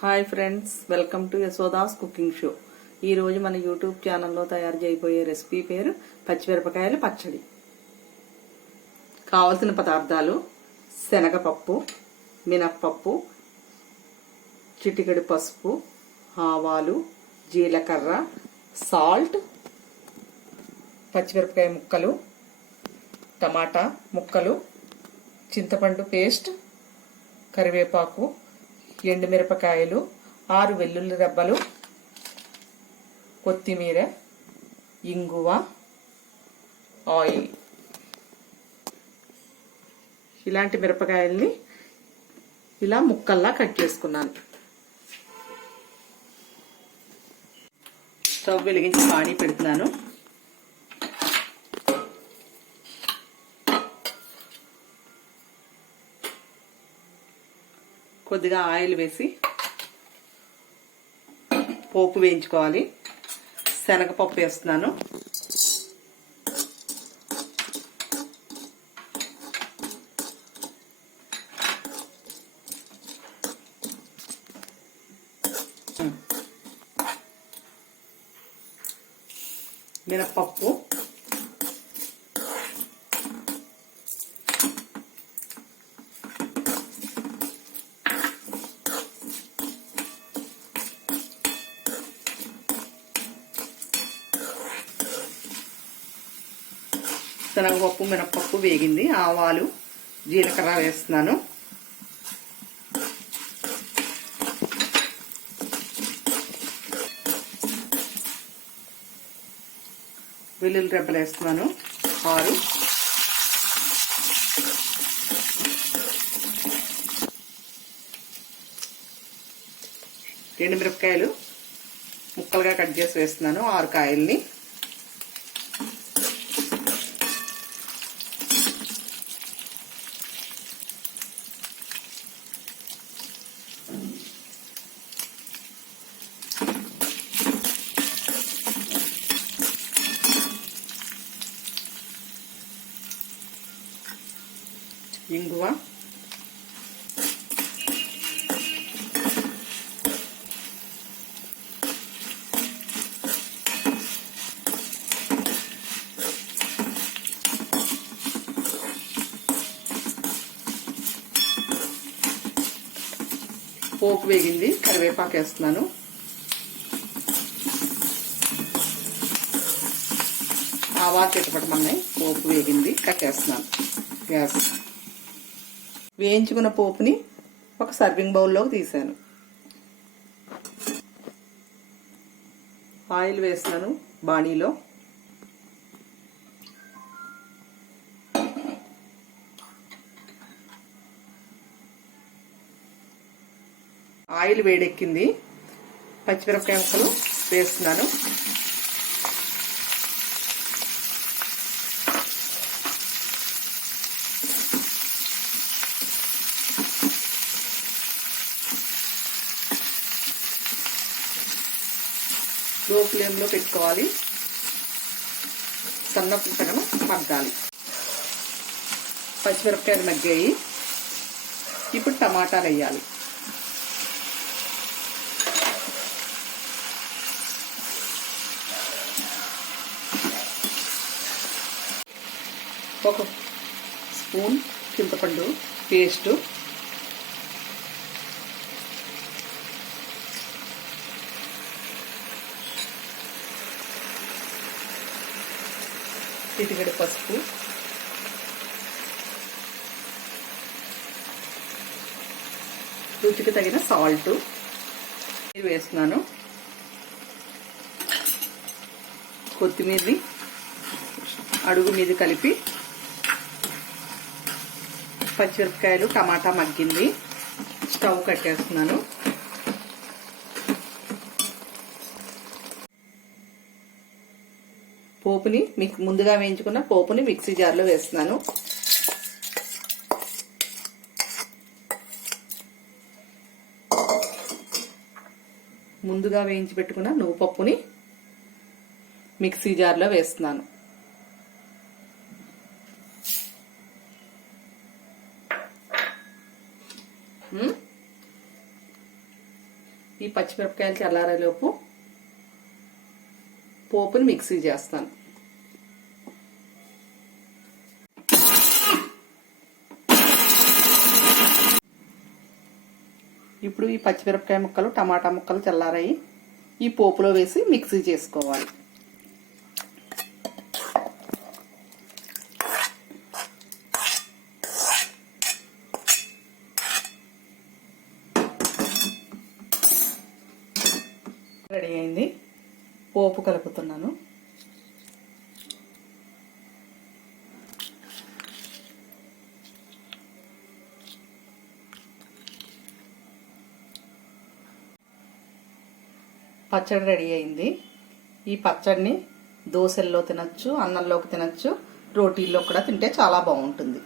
Hi friends, welcome to Yashoda's cooking show. ఈరోజు మన YouTube ఛానల్లో తయారు చేయబోయే రెసిపీ పేరు పచ్చిమిరపకాయల పచ్చడి. కావలసిన పదార్థాలు: శనగపప్పు, మినప్పప్పు, చిటికెడు పసుపు, ఆవాలు, జీలకర్ర, సాల్ట్, పచ్చిమిరపకాయ ముక్కలు, టమాటా ముక్కలు, చింతపండు పేస్ట్, కరివేపాకు, ఎండుమిరపకాయలు, 6 వెల్లుల్లి రెబ్బలు, కొత్తిమీర, ఇంగువ, ఆయిల్. ఇలాంటి మిరపకాయల్ని ఇలా ముక్కల్లా కట్ చేసుకున్నాను. స్టవ్ వెలిగించి పానీ పెడుతున్నాను. కొద్దిగా ఆయిల్ వేసి పోపు వేయించుకోవాలి. శనగపప్పు వేస్తున్నాను. మినప్పప్పు, శనగపప్పు, మినప్పప్పు వేగింది. ఆవాలు, జీలకర్ర వేస్తున్నాను. వెల్లుల్లి రెబ్బలు వేస్తున్నాను 6. ఎండుమిరపకాయలు ముక్కలుగా కట్ చేసి వేస్తున్నాను. 6 కాయల్ని. ఇంగువ, పోపు వేగింది. కరివేపాకు వేస్తున్నాను. ఆవాలు చిటపటమన్నాయి. పోపు వేగింది. కట్టేస్తున్నాను గ్యాస్. వేయించుకున్న పోపుని ఒక సర్వింగ్ బౌల్లోకి తీసాను. ఆయిల్ వేస్తున్నాను బాణీలో. ఆయిల్ వేడెక్కింది. పచ్చిమిరపకాయ ముక్కలు వేస్తున్నాను. లో ఫ్లేమ్లో పెట్టుకోవాలి. సన్నగా మగ్గాలి. పచ్చిమిరపకాయలు మగ్గాయి. ఇప్పుడు టమాటాలు వేయాలి. ఒక స్పూన్ చింతపండు పేస్టు, చిటికెడు పసుపు, రుచికి తగిన సాల్ట్ వేస్తున్నాను. కొత్తిమీర అడుగు మీద కలిపి, పచ్చిమిరపకాయలు, టమాటా మగ్గింది. స్టవ్ కట్టేస్తున్నాను. పోపుని ముందుగా వేయించుకున్న పోపుని మిక్సీ జార్లో వేస్తున్నాను. ముందుగా వేయించి పెట్టుకున్న నువ్వుపప్పుని మిక్సీ జార్లో వేస్తున్నాను. ఈ పచ్చిమిరపకాయలు చల్లారేలోపు పోపుని మిక్సీ చేస్తాను. ఇప్పుడు ఈ పచ్చిమిరపకాయ ముక్కలు టమాటా ముక్కలు చల్లారాయి. ఈ పోపులో వేసి మిక్సీ చేసుకోవాలి. రెడీ అయింది. పోపు కలుపుతున్నాను. పచ్చడి రెడీ అయింది. ఈ పచ్చడిని దోశల్లో తినచ్చు, అన్నంలోకి తినచ్చు, రోటీల్లో కూడా తింటే చాలా బాగుంటుంది.